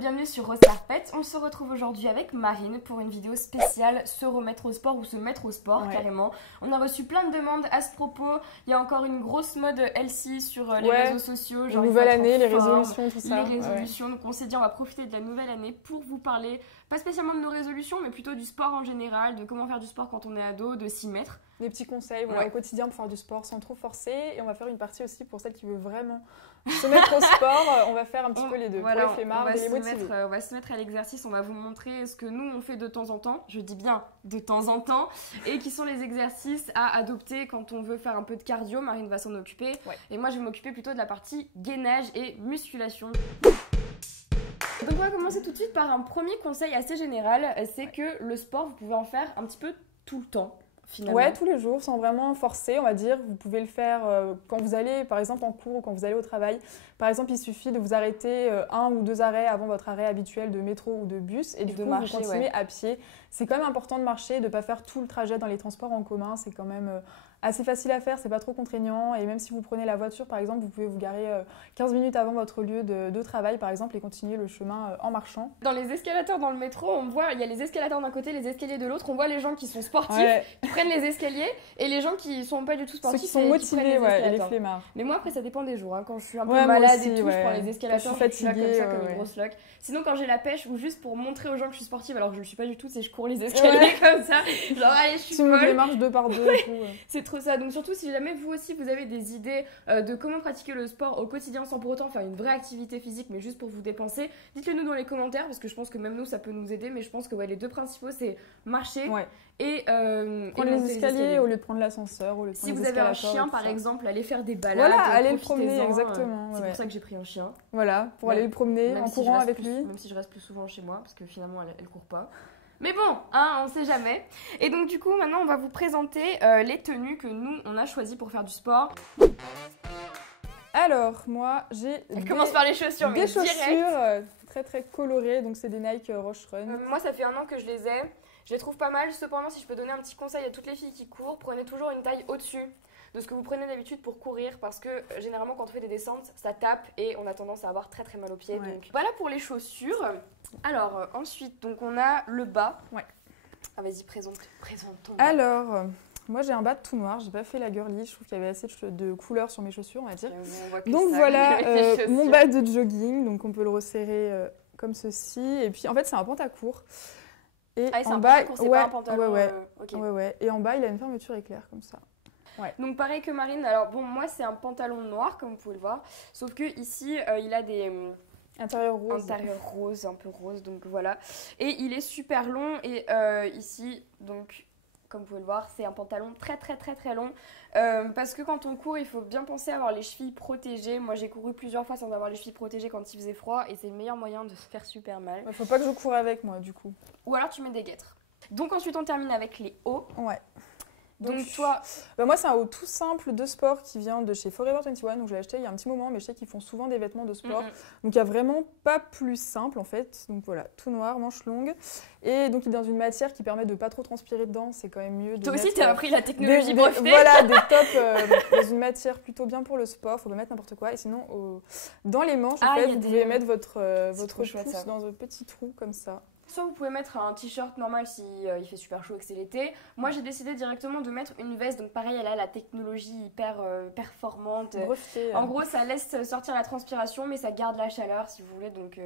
bienvenue sur Rose Carpet. On se retrouve aujourd'hui avec Marine pour une vidéo spéciale se remettre au sport ou se mettre au sport carrément. On a reçu plein de demandes à ce propos. Il y a encore une grosse mode healthy sur les réseaux sociaux. Genre nouvelle année, les résolutions, tout ça. Les résolutions. Donc on s'est dit on va profiter de la nouvelle année pour vous parler, pas spécialement de nos résolutions, mais plutôt du sport en général, de comment faire du sport quand on est ado, de s'y mettre. Des petits conseils au quotidien pour faire du sport sans trop forcer. Et on va faire une partie aussi pour celle qui veut vraiment se mettre au sport. On va faire un petit peu les deux. Voilà, pour les flemmards et les motivés. On va se mettre à l'exercice. On va vous montrer ce que nous on fait de temps en temps. Je dis bien de temps en temps. Et qui sont les exercices à adopter quand on veut faire un peu de cardio. Marine va s'en occuper. Et moi je vais m'occuper plutôt de la partie gainage et musculation. Donc on va commencer tout de suite par un premier conseil assez général. C'est que le sport, vous pouvez en faire un petit peu tout le temps. Finalement. Ouais, tous les jours, sans vraiment forcer, on va dire. Vous pouvez le faire quand vous allez, par exemple, en cours ou quand vous allez au travail. Par exemple, il suffit de vous arrêter 1 ou 2 arrêts avant votre arrêt habituel de métro ou de bus et du coup, vous continuez à pied. C'est quand même important de marcher, de ne pas faire tout le trajet dans les transports en commun. C'est quand même assez facile à faire, c'est pas trop contraignant. Et même si vous prenez la voiture, par exemple, vous pouvez vous garer 15 minutes avant votre lieu de travail, par exemple, et continuer le chemin en marchant. Dans les escalators dans le métro, on voit, il y a les escalators d'un côté, les escaliers de l'autre. On voit les gens qui sont sportifs, qui prennent les escaliers, et les gens qui sont pas du tout sportifs. Ceux qui sont motivés, et les flemmards. Mais moi, après, ça dépend des jours. Hein. Quand je suis un peu malade et tout, je prends les escalators, je suis fatiguée, comme ça, comme une grosse loque. Sinon, quand j'ai la pêche, ou juste pour montrer aux gens que je suis sportive, alors que je le suis pas du tout, c'est je cours les escaliers comme ça. Genre, allez, je suis folle. Tu me démarches 2 par 2 et tout. C'est trop ça. Donc, surtout, si jamais vous aussi, vous avez des idées de comment pratiquer le sport au quotidien sans pour autant faire une vraie activité physique, mais juste pour vous dépenser, dites-le nous dans les commentaires, parce que je pense que même nous, ça peut nous aider. Mais je pense que les deux principaux, c'est marcher et prendre les escaliers au lieu de prendre l'ascenseur. Si vous avez un chien, par exemple, allez faire des balades. Voilà, allez le promener, exactement. C'est pour ça que j'ai pris un chien. Voilà, pour aller le promener en courant avec lui. Même si je reste plus souvent chez moi, parce que finalement, elle court pas. Mais bon, hein, on sait jamais. Et donc du coup, maintenant, on va vous présenter les tenues que nous, on a choisies pour faire du sport. Alors, moi, j'ai commence par les chaussures, des chaussures très très colorées. Donc, c'est des Nike Rush Run. Moi, ça fait 1 an que je les ai. Je les trouve pas mal. Cependant, si je peux donner un petit conseil à toutes les filles qui courent, prenez toujours une taille au-dessus de ce que vous prenez d'habitude pour courir, parce que généralement quand on fait des descentes ça tape et on a tendance à avoir très très mal aux pieds. Donc voilà pour les chaussures. Alors ensuite donc on a le bas. Ah vas-y, présente ton bas. Alors moi j'ai un bas tout noir, j'ai pas fait la girly, je trouve qu'il y avait assez de couleurs sur mes chaussures, on va dire. Donc voilà mon bas de jogging, donc on peut le resserrer comme ceci, et puis en fait c'est un pantacourt. Et en bas, c'est pas un pantalon. Et en bas il a une fermeture éclair comme ça. Donc pareil que Marine, alors bon moi c'est un pantalon noir comme vous pouvez le voir, sauf que ici il a des intérieur rose, un peu rose, donc voilà. Et il est super long et ici donc comme vous pouvez le voir c'est un pantalon très très très très long parce que quand on court il faut bien penser à avoir les chevilles protégées. Moi j'ai couru plusieurs fois sans avoir les chevilles protégées quand il faisait froid et c'est le meilleur moyen de se faire super mal. Faut pas que je cours avec moi du coup. Ou alors tu mets des guêtres. Donc ensuite on termine avec les hauts. Donc toi... moi c'est un haut tout simple de sport qui vient de chez Forever 21, donc je l'ai acheté il y a un petit moment, mais je sais qu'ils font souvent des vêtements de sport. Donc il n'y a vraiment pas plus simple en fait. Donc voilà, tout noir, manches longues. Et donc il est dans une matière qui permet de pas trop transpirer dedans, c'est quand même mieux. Toi aussi t'as appris la technologie brevetée. Voilà, des tops dans une matière plutôt bien pour le sport, faut pas mettre n'importe quoi. Et sinon dans les manches en fait, vous pouvez mettre votre pouce dans un petit trou comme ça. Soit vous pouvez mettre un t-shirt normal si il fait super chaud et que c'est l'été. Moi j'ai décidé directement de mettre une veste, donc pareil elle a la technologie hyper performante. Brevetée. En gros ça laisse sortir la transpiration mais ça garde la chaleur si vous voulez, donc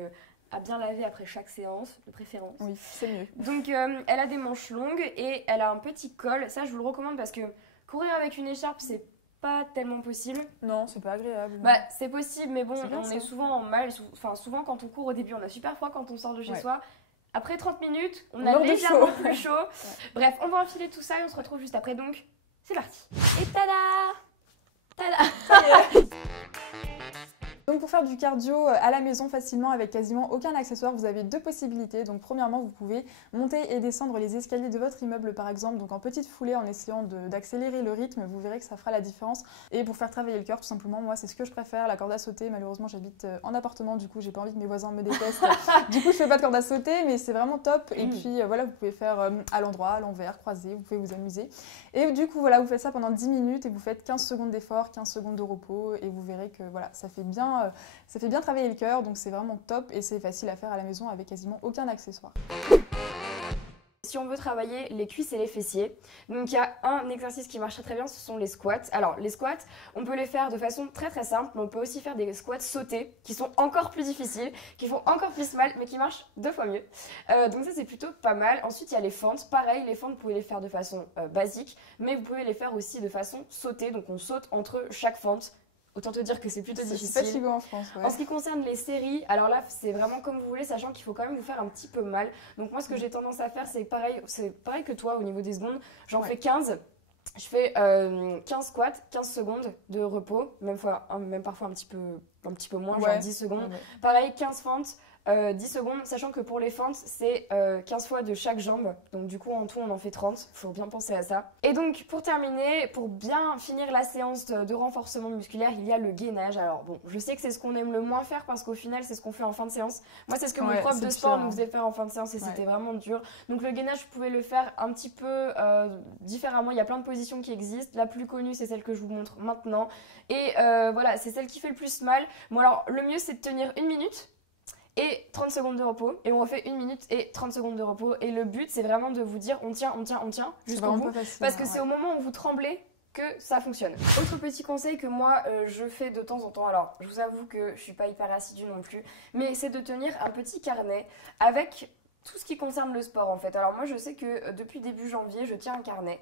à bien laver après chaque séance de préférence. Oui, c'est mieux. Donc elle a des manches longues et elle a un petit col, ça je vous le recommande parce que courir avec une écharpe c'est pas tellement possible. Non, c'est pas agréable. C'est possible mais bon on est souvent en mal, souvent quand on court au début on a super froid quand on sort de chez soi. Après 30 minutes, on a légèrement plus chaud. Bref, on va enfiler tout ça et on se retrouve juste après. Donc, c'est parti. Et tada! Tada! Donc pour faire du cardio à la maison facilement avec quasiment aucun accessoire, vous avez 2 possibilités. Donc premièrement, vous pouvez monter et descendre les escaliers de votre immeuble par exemple, donc en petite foulée en essayant d'accélérer le rythme, vous verrez que ça fera la différence. Et pour faire travailler le cœur tout simplement, moi c'est ce que je préfère, la corde à sauter. Malheureusement j'habite en appartement, du coup j'ai pas envie que mes voisins me détestent. Du coup je fais pas de corde à sauter mais c'est vraiment top. Et puis voilà, vous pouvez faire à l'endroit, à l'envers, croisé, vous pouvez vous amuser. Et du coup voilà, vous faites ça pendant 10 minutes et vous faites 15 secondes d'effort, 15 secondes de repos et vous verrez que voilà, ça fait bien ça fait bien travailler le cœur, donc c'est vraiment top et c'est facile à faire à la maison avec quasiment aucun accessoire. Si on veut travailler les cuisses et les fessiers, donc il y a un exercice qui marche très bien, ce sont les squats. Alors les squats, on peut les faire de façon très simple, mais on peut aussi faire des squats sautés qui sont encore plus difficiles, qui font encore plus mal, mais qui marchent 2 fois mieux. Donc ça c'est plutôt pas mal. Ensuite il y a les fentes. Pareil, les fentes vous pouvez les faire de façon basique, mais vous pouvez les faire aussi de façon sautée. Donc on saute entre chaque fente. Autant te dire que c'est plutôt difficile. C'est fatigant, je pense. Ouais. En ce qui concerne les séries, alors là, c'est vraiment comme vous voulez, sachant qu'il faut quand même vous faire un petit peu mal. Donc moi, ce que j'ai tendance à faire, c'est pareil que toi au niveau des secondes. J'en fais 15. Je fais 15 squats, 15 secondes de repos, même parfois un petit peu moins, genre 10 secondes. Pareil, 15 fentes. 10 secondes, sachant que pour les fentes, c'est 15 fois de chaque jambe. Donc du coup, en tout, on en fait 30. Il faut bien penser à ça. Et donc, pour terminer, pour bien finir la séance de renforcement musculaire, il y a le gainage. Alors bon, je sais que c'est ce qu'on aime le moins faire parce qu'au final, c'est ce qu'on fait en fin de séance. Moi, c'est ce que mon prof de sport nous faisait faire en fin de séance et c'était vraiment dur. Donc le gainage, vous pouvez le faire un petit peu différemment. Il y a plein de positions qui existent. La plus connue, c'est celle que je vous montre maintenant. Et voilà, c'est celle qui fait le plus mal. Bon alors, le mieux, c'est de tenir 1 minute. Et 30 secondes de repos, et on refait 1 minute et 30 secondes de repos. Et le but, c'est vraiment de vous dire on tient jusqu'au bout. Parce que c'est au moment où vous tremblez que ça fonctionne. Autre petit conseil que moi je fais de temps en temps, alors je vous avoue que je suis pas hyper assidue non plus, mais c'est de tenir un petit carnet avec tout ce qui concerne le sport en fait. Alors moi je sais que depuis début janvier je tiens un carnet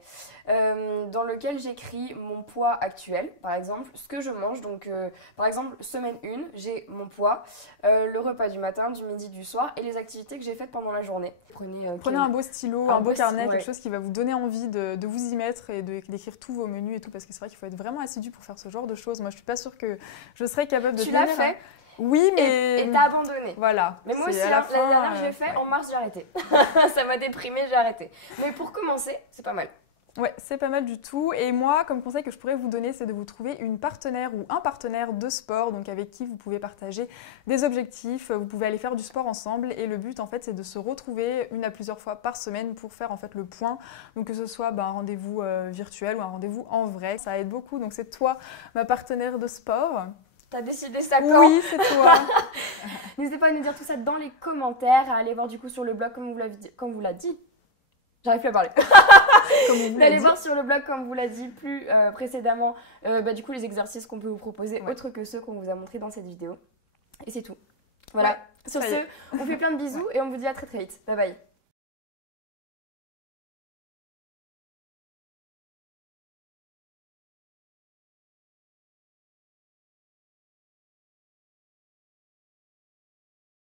dans lequel j'écris mon poids actuel, par exemple ce que je mange. Donc par exemple semaine 1 j'ai mon poids, le repas du matin, du midi, du soir et les activités que j'ai faites pendant la journée. Prenez un beau stylo, un beau carnet, quelque chose qui va vous donner envie de vous y mettre et d'écrire tous vos menus et tout, parce que c'est vrai qu'il faut être vraiment assidu pour faire ce genre de choses. Moi je suis pas sûre que je serais capable de tenir. Tu l'as fait? Oui, mais... Et t'as abandonné. Voilà. Mais moi aussi, l'année dernière, je l'ai fait. En mars, j'ai arrêté. Ça m'a déprimée, j'ai arrêté. Mais pour commencer, c'est pas mal. Ouais, c'est pas mal du tout. Et moi, comme conseil que je pourrais vous donner, c'est de vous trouver une partenaire ou un partenaire de sport, donc avec qui vous pouvez partager des objectifs. Vous pouvez aller faire du sport ensemble. Et le but, en fait, c'est de se retrouver 1 à plusieurs fois par semaine pour faire en fait le point. Donc que ce soit un rendez-vous virtuel ou un rendez-vous en vrai, ça aide beaucoup. Donc c'est toi, ma partenaire de sport. T'as décidé ça quand? Oui, c'est toi. N'hésitez pas à nous dire tout ça dans les commentaires, à aller voir du coup sur le blog comme vous l'a dit. J'arrive plus à parler. Allez voir sur le blog comme vous l'a dit plus précédemment, du coup les exercices qu'on peut vous proposer, autres que ceux qu'on vous a montrés dans cette vidéo. Et c'est tout. Voilà. Sur ce, on fait plein de bisous et on vous dit à très vite. Bye bye.